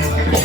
Yeah.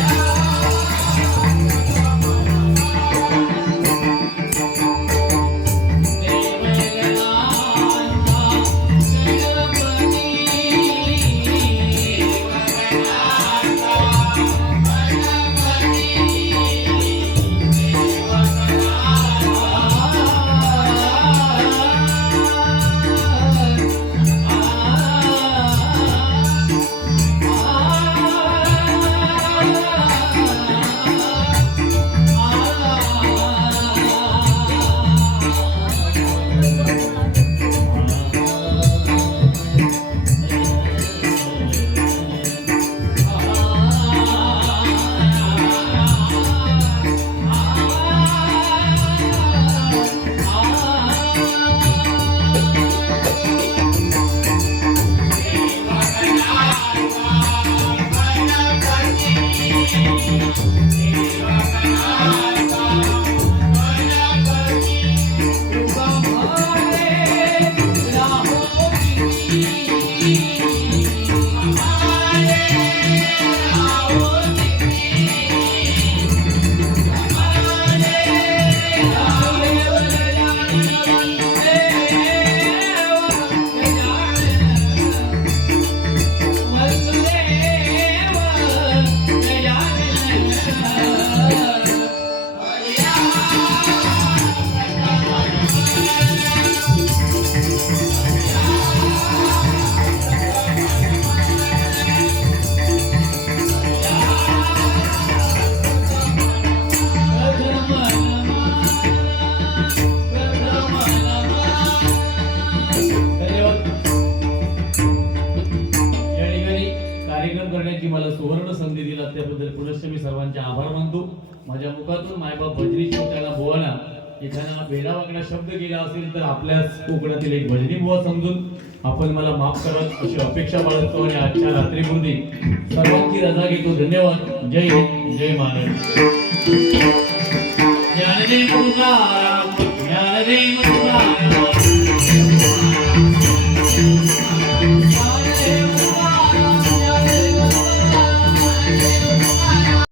सुवर्ण संधी दिला त्याबद्दल पुनश्च मी सर्वांचे आभार मानतो. माझ्या मुखातून मायबाप भजनी त्याला बोवाना एखादा वेडावाकडा शब्द गेला असेल तर आपल्याच कोकणातील एक भजनी बुवा समजून आपण मला माफ करत अशी अपेक्षा बाळगतो आणि आजच्या रात्रीपुरती सर्वांची रजा घेतो. धन्यवाद. जय हिंद. जय महाराज